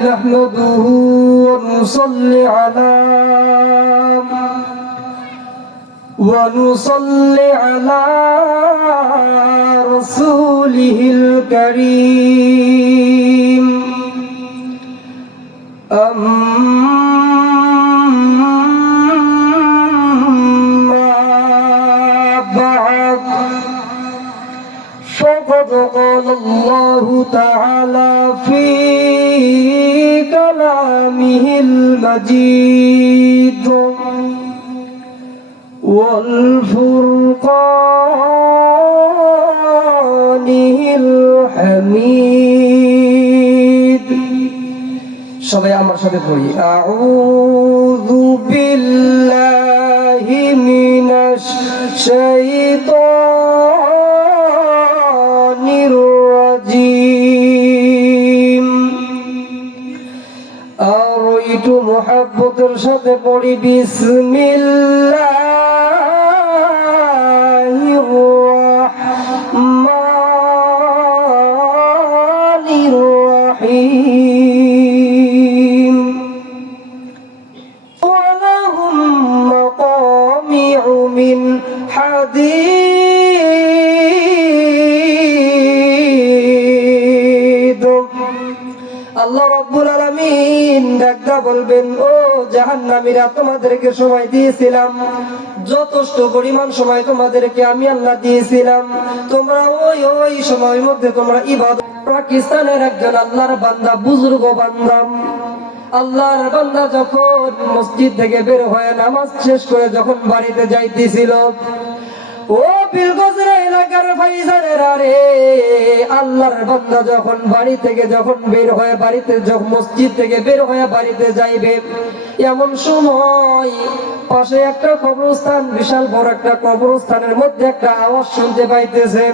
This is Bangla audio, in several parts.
نحمده ونصلي على رسوله الكريم أما بعد فقد قال الله تعالى في كلامه المجيد والفرقانه الحميد সবাই আমার সাথে পড়ি আউযু বিল্লাহি মিনাশ শাইতানির রাজিম আর একটু মুহাব্বতের সাথে পড়ি বিসমিল্লাহির রাহমানির রাহিম ওয়ালাহুম মাকামিউ মিন হাদীদ। আল্লাহ রাব্বুল আলামিন ডাকটা বলবেন, ও জাহান্নামীরা, তোমাদেরকে সময় দিয়েছিলাম, যথেষ্ট পরিমাণ সময় তোমাদেরকে আমি আল্লাহ দিয়েছিলাম। তোমরা ওই সময়ের মধ্যে তোমরা ইবাদত। পাকিস্তানের একজন আল্লাহর বান্দা, বুজুর্গ বান্দা, আল্লাহর বান্দা যখন মসজিদ থেকে বের হয়ে নামাজ শেষ করে যখন বাড়িতে যাইতেছিল, ও বিলগজরা এলাকার ভাইজানেরা রে, আল্লাহর বান্দা যখন বাড়ি থেকে যখন বের হয়ে বাড়িতে যখন মসজিদ থেকে বের হয়ে বাড়িতে যাইবে, এমন সময় পাশে একটা কবরস্থান, বিশাল বড় একটা কবরস্থানের মধ্যে একটা আওয়াজ শুনতে পাইতেছে,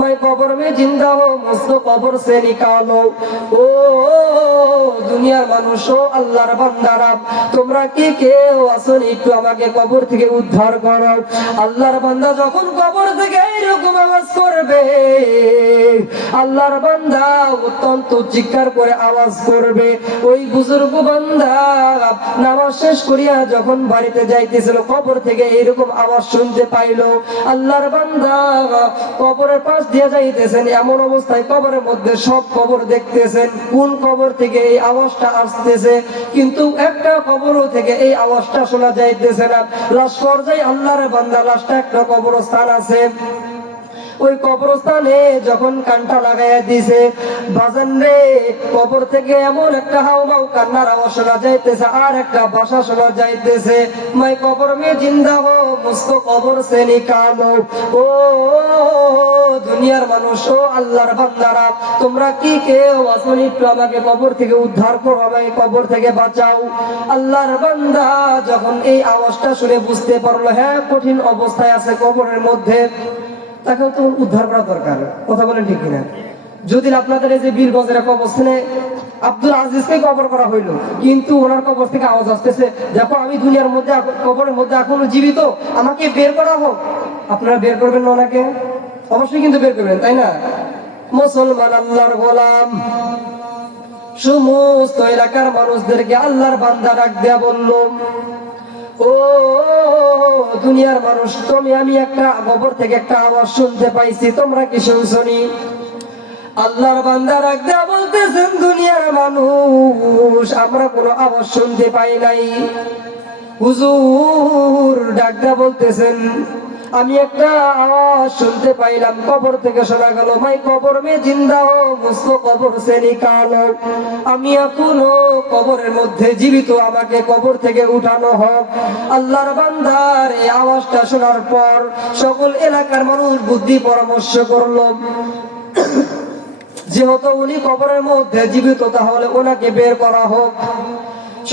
मैं कब्र में जिंदा हो, मुझको कब्र से निकालो। ও দুনিয়ার মানুষ, ও আল্লাহর বান্দারা, তোমরা কি কেউ আছো একটু আমাকে কবর থেকে উদ্ধার করো। আল্লাহর বান্দা যখন কবর থেকে এরকম আওয়াজ করবে, আল্লাহর বান্দা অত্যন্ত চিৎকার করে আওয়াজ করবে। ওই বুজুর্গ বান্দা নামাজ শেষ করিয়া যখন বাড়িতে যাইতেছিল, কবর থেকে এরকম আওয়াজ শুনতে পাইলো। আল্লাহর বান্দা কবরের পাশ দিয়ে যাইতেছেন, এমন অবস্থায় কবরের মধ্যে সব কবর দেখতেছেন, কোন কবর থেকে এই আওয়াজটা আসতেছে, কিন্তু একটা কবর থেকে এই আওয়াজটা শোনা যাইতেছে না। লাশ পর্যায়ে আল্লাহর বান্দা লাশটা একটা কবরস্থান আছে, ওই কবরস্থানে যখন কানটা লাগাইয়া দিছে, বাজান রে, কবর থেকে এমন একটা হাওমাও কান্নার আওয়াজ শোনা যাইতেছে, আর একটা ভাষা শোনা যাইতেছে, मैं कब्र में जिंदा हो, मुझको कब्र से निकालो। ও দুনিয়ার মানুষ, ও আল্লাহর বান্দারা, তোমরা কি কেউ আছো একটু আমাকে কবর থেকে উদ্ধার করো, আমাকে কবর থেকে বাঁচাও। আল্লাহর বান্দা যখন এই আওয়াজটা শুনে বুঝতে পারলো, হ্যাঁ, কঠিন অবস্থায় আছে কবরের মধ্যে, তাকে তো উদ্ধার করা দরকার। কথা বলেন ঠিক কিনা? যদি আপনাদের এই যে বীরগঞ্জের কবরস্থানে আব্দুল আজিজকে কবর করা হইলো, কিন্তু ওনার কবর থেকে আওয়াজ আসতেছে, দেখো আমি দুনিয়ার মধ্যে কবরের মধ্যে এখনো জীবিত, আমাকে বের করা হোক। আপনারা বের করবেন না ওনাকে? অবশ্যই কিন্তু বের করবেন, তাই না? মুসলমান আল্লাহর গোলাম, সমস্ত এলাকার মানুষদেরকে আল্লাহর বান্দা ডাক দেয়া বলল, ও দুনিয়ার মানুষ, আমি একটা কবর থেকে একটা আওয়াজ শুনতে পাইছি, তোমরা কি শুনছনি? আল্লাহর বান্দা ডাক দেয়া বলতেছেন, দুনিয়ার মানুষ, আমরা কোনো আওয়াজ শুনতে পাই নাই। হুজুর ডাক দেয়া বলতেছেন, আমি একটা আওয়াজ শুনতে পাইলাম, কবর থেকে শোনা গেল, मैं कब्र में जिंदा हो, मुझको कब्र से निकालो। আমি এখনো কবরের মধ্যে জীবিত, আমাকে কবর থেকে উঠানো হোক। আল্লাহর বান্দার এই আওয়াজটা শোনার পর সকল এলাকার মানুষ বুদ্ধি পরামর্শ করলো, যেহেতু উনি কবরের মধ্যে জীবিত, তাহলে ওনাকে বের করা হোক।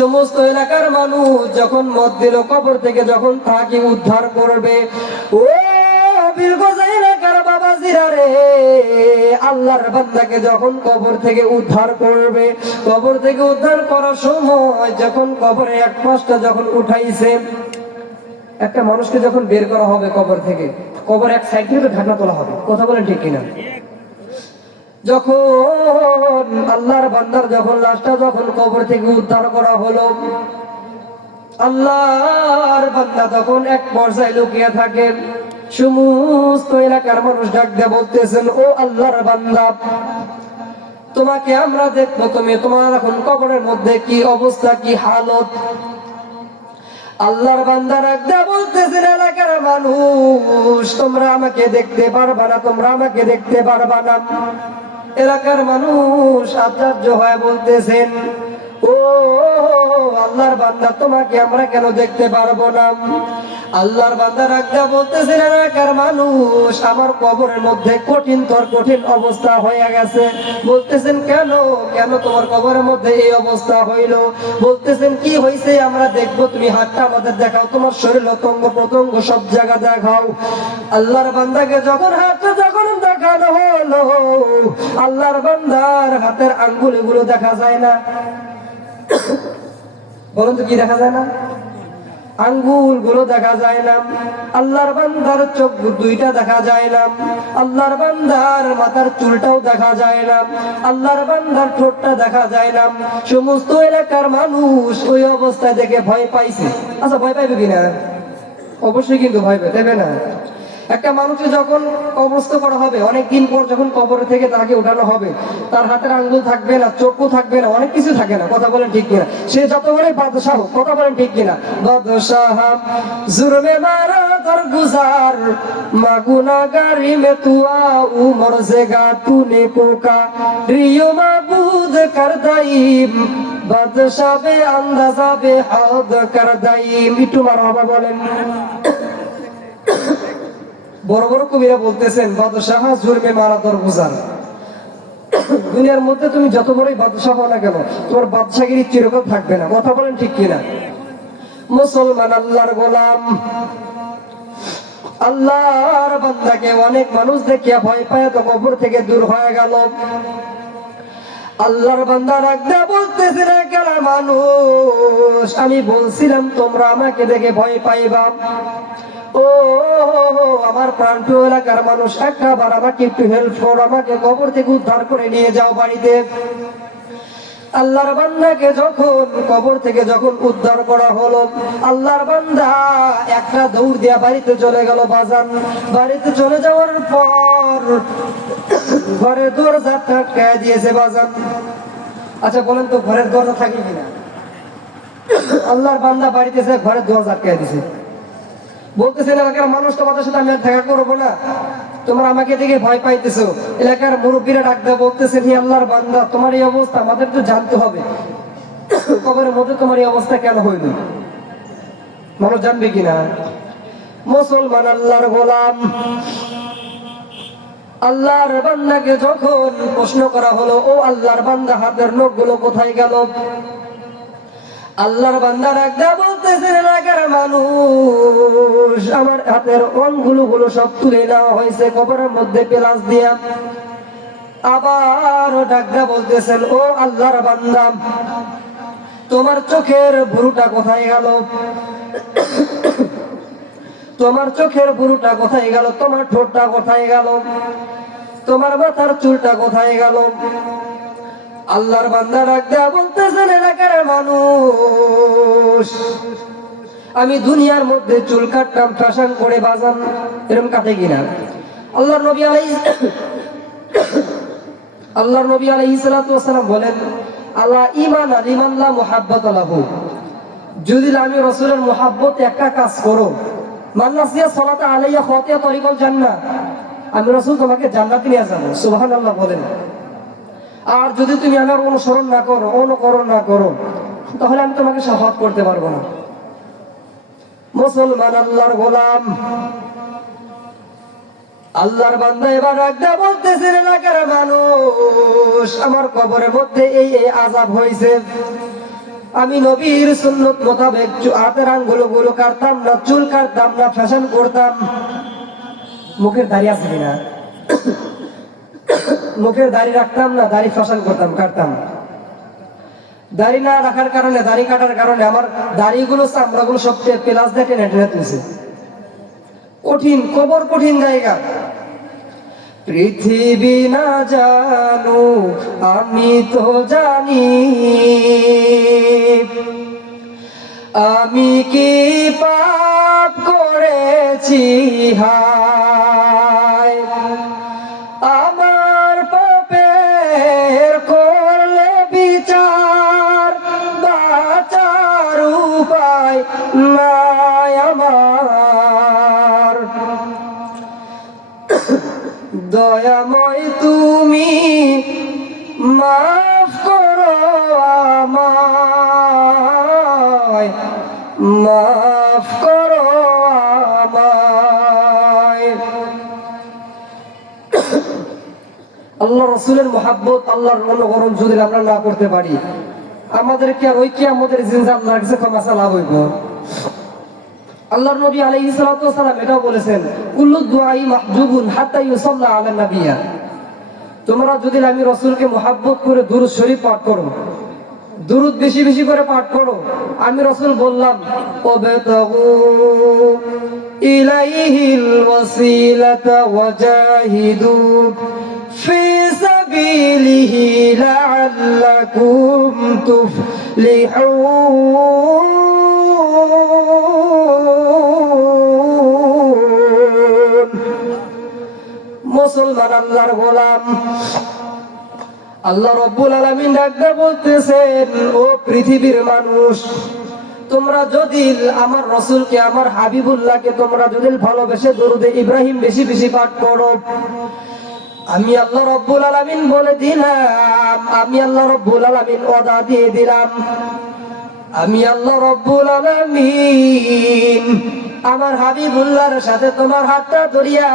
সমস্ত এলাকার মানুষ যখন মত দিল কবর থেকে যখন তাকে উদ্ধার করবে, ও বীরগঞ্জ এলাকার বাবাজিরা রে, আল্লাহর বান্দাকে যখন কবর থেকে উদ্ধার করবে, কবর থেকে উদ্ধার করার সময় যখন কবরে এক পাশটা যখন উঠাইছে, একটা মানুষকে যখন বের করা হবে কবর থেকে, কবর এক সাইড থেকে ঢাকনা তোলা হবে। কথা বলেন ঠিক কিনা? যখন আল্লাহর বান্দার যখন লাশটা যখন কবর থেকে উদ্ধার করা হলো, আল্লাহর বান্দা তখন এক পর্যায়ে লুকিয়ে থাকে। সমস্ত এলাকার মানুষ ডাক দিয়ে বলতেছেন, ও আল্লাহর বান্দা, তোমাকে আমরা দেখবো, তুমি তোমার এখন কবরের মধ্যে কি অবস্থা, কি হালত। আল্লাহর বান্দা ডাক দিয়ে বলতেছেন, এলাকার মানুষ, তোমরা আমাকে দেখতে পারবা না, তোমরা আমাকে দেখতে পারবা না। এলাকার মানুষ আশ্চর্য হয়ে বলতেছেন, ও আল্লাহর বান্দা, তোমাকে আমরা কেন দেখতে পারবো না? আল্লাহর বান্দা রাখতে বলতেছেন, এলাকার মানুষ, আমার কবরের মধ্যে কঠিন অবস্থা হয়ে গেছে। বলতেছেন, কেন কেন তোমার কবরের মধ্যে এই অবস্থা হইল? বলতেছেন, কি হয়েছে আমরা দেখবো, তুমি হাতটা আমাদের দেখাও, তোমার শরীর অঙ্গ প্রত্যঙ্গ সব জায়গা দেখাও। আল্লাহর বান্দাকে যখন হাতটা যখন দেখানো হলো, আল্লাহর বান্দার হাতের আঙ্গুলগুলো দেখা যায় না। বলুন তো, কি দেখা যায় না? আঙ্গুল গুলো দেখা যায় না। আল্লাহর বান্দার চোখ দুইটা দেখা যায় না। আল্লাহর বান্দার মাথার চুলটাও দেখা যায় না। আল্লাহর বান্দার ঠোঁটটা দেখা যায় না। সমস্ত এলাকার মানুষ ওই অবস্থায় দেখে ভয় পাইছে। আচ্ছা, ভয় পাইবে কিনা? অবশ্যই কিন্তু ভয় পাবে না। একটা মানুষকে যখন কবরস্থ করা হবে, অনেকদিন পর যখন কবর থেকে তাকে উঠানো হবে, তার হাতের আঙ্গুল থাকবে না, চোখও থাকবে না, অনেক কিছু থাকে না। কথা বলেন ঠিক কিনা? সে যত বড় বাদশাহ হোক, কথা বলেন ঠিক কিনা? বাদশাহ জুরমে মারা দর গুজার মাগুনাগারি মে তুয়া উমর জেগা তুনে পোকা রিয়ো মাবুদ করদাইম বাদশাহ বে আন্দাজা বে হাদ করদাইম। একটু মারহাবা বলেন। বড় বড় কবিরা বলতেছেন, বাদশাহ জুরমে মারা দর গুজার। দুনিয়ার মধ্যে তুমি যত বড়ই বাদশাহ হও না কেন, তোমার বাদশাগিরি চিরকাল থাকবে না। কথা বলেন ঠিক কিনা? মুসলমান আল্লাহর গোলাম, আল্লাহর বান্দাকে অনেক মানুষ দেখিয়া ভয় পায় তো কবর থেকে দূর হয়ে গেল। আল্লাহর বান্দা রাখতে বলতেছিল, কেন মানুষ, আমি বলছিলাম তোমরা আমাকে দেখে ভয় পাইবা। ও আমার প্রান্তীয় এলাকার মানুষ, একবার আমাকে একটু হেল্প করো, আমাকে কবর থেকে উদ্ধার করে নিয়ে যাও বাড়িতে। আল্লাহর বান্দাকে যখন কবর থেকে যখন উদ্ধার করা হলো, আল্লাহর বান্দা একটা দৌড় দিয়া বাড়িতে চলে গেল। বাজান, বাড়িতে চলে যাওয়ার পর ঘরের দরজা আটকে দিয়েছে। বাজান, আচ্ছা বলেন তো, ঘরের দরজা থাকে কিনা? আল্লাহর বান্দা বাড়িতে এসে ঘরের দরজা আটকে দিয়েছে। বলতেছেন, এলাকার মানুষ, তোমাদের সাথে আমি আর দেখা করবো না, তোমরা আমাকে দেখে ভয় পাইতেছো। এলাকার মুরব্বীরা ডাক দেয়, বলতেছেন, হে আল্লাহর বান্দা, তোমার এই অবস্থা আমাদের তো জানতে হবে, কবরের মধ্যে তোমার এই অবস্থা কেন হইল? মানুষ জানবে কিনা? মুসলমান আল্লাহর গোলাম, আল্লাহর বান্দাকে যখন প্রশ্ন করা হলো, ও আল্লাহর বান্দা, হাতের নখগুলো কোথায় গেল? আল্লাহর বান্দা রাখতে বলতেছেন, এলাকার মানুষ, আমার হাতের অঙ্গুলগুলো সব তুলে নেওয়া হয়েছে কবরের মধ্যে পেলাস দিয়া। আবার ডাকটা বলতেছেন, ও আল্লাহর বান্দা, তোমার চোখের ভুরুটা কোথায় গেল? তোমার চোখের ভুরুটা কোথায় গেল? তোমার ঠোঁটটা কোথায় গেল? তোমার মাথার চুলটা কোথায় গেল? আল্লাহর বান্দা রাখতে বলতেছেন, এলাকার মানুষ, আমি দুনিয়ার মধ্যে চুল কাটতাম ফ্যাশন করে। বাজান, এরকম কাটে কিনা? আল্লাহর নবী আলাইহিস সালাম বলেন, আলা ঈমান লিমান লা মুহাব্বাত লাহু, যদি আমি রাসূলের মুহাব্বত একটা কাজ করো, মান নাসিয়া সালাতা আলাইয়া খাতিয়া তরিকুল জান্নাহ, আমি রাসূল তোমাকে জান্নাতে নিয়ে যাব। সুবহানাল্লাহ বলেন। আর যদি তুমি আমার অনুসরণ না করো, অনুকরণ না করো, তাহলে আমি তোমাকে শাফাত করতে পারবো না। মুসলমান আল্লাহর গোলাম, আল্লাহর বান্দা এবার রাখতে বলতেছেন, এলাকার মানুষ, আমার কবরের মধ্যে এই আযাব হয়েছে। আমি নবীর সুন্নত মোতাবেক হাতের আঙ্গুলগুলো কাটতাম না, চুল কাটতাম না, ফ্যাশন করতাম। মুখের দাড়ি আছে কিনা? মুখের দাড়ি রাখতাম না, দাড়ি ফ্যাশন করতাম, কাটতাম। দাড়ি না রাখার কারণে, দাড়ি কাটার কারণে আমার দাড়িগুলো, চামড়াগুলো সব পেলাস দিয়ে টেনে টেনে তুলছে। কঠিন কবর, কঠিন জায়গা। পৃথিবী না জানো আমি তো জানি, আমি কি পাপ করেছি হায়, আমার পাপের করলে বিচার, বাঁচার উপায় নাই আমার। দয়াময় তুমি মাফ করো আমায়, মাফ করো আমায়। আল্লাহ রসুলের মহাব্বত, আল্লাহর অনুকরণ যদি আমরা না করতে পারি, আমাদেরকে আর ওই কি আমাদের জিনজা আল্লাহর কাছে ক্ষমা লাভ হইব? আল্লাহর নবী আলাইহিস সালাতু ওয়াস সালাম এটাও বলেছেন, কুল্লু দুআই মাহজুবুন হাত্তা ইউসাল্লা আলান নাবিয়্যা। তোমরা যদি আমি রাসূলকে মহব্বত করে দুরূদ শরীফ পাঠ করো, দুরূদ বেশি বেশি করে পাঠ করো, আমি রাসূল বললাম ওয়াবতাগু ইলাইহিল ওয়াসিলাতা ওয়াজাহিদু ফি সাবিলিহি লাআল্লাকুম তুফলিহুন। মুসলমান আল্লাহর গোলাম, আল্লাহ রাব্বুল আলামিন ডাকতে বলতেছেন, ও পৃথিবীর মানুষ, তোমরা যদি আমার রাসূলকে, আমার হাবিবুল্লাহকে তোমরা যদি ভালোবেসে দরুদে ইব্রাহিম বেশি বেশি পাঠ করো, আমি আল্লাহ রাব্বুল আলামিন বলে দিলাম, আমি আল্লাহ রাব্বুল আলামিন ওয়াদা দিয়ে দিলাম, আমি আল্লাহ রাব্বুল আলামিন আমার হাবিবুল্লাহর সাথে তোমার হাতটা ধরিয়া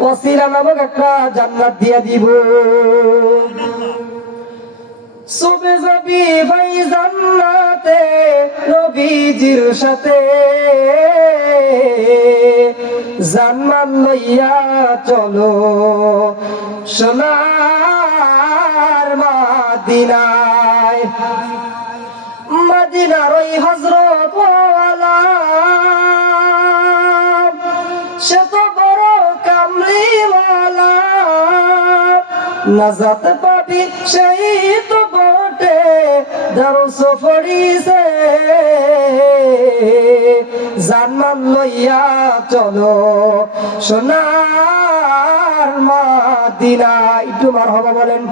ওয়াসিলা নামক একটা জান্নাত দিয়ে দিব। সবে যাবি ভাই জান্নাতে নবীজির সাথে, জান্নাত লইয়া চলো সোনার মদিনায়। মদিনার ওই হযরত ওয়ালা, সে তো বড় কামলিওয়ালা, নাজাত পাবি সেই তো বটে, দরস পড়িছে জান্নাত লইয়া চলো সোনার মদিনা। একটু মারহাবা বলেন।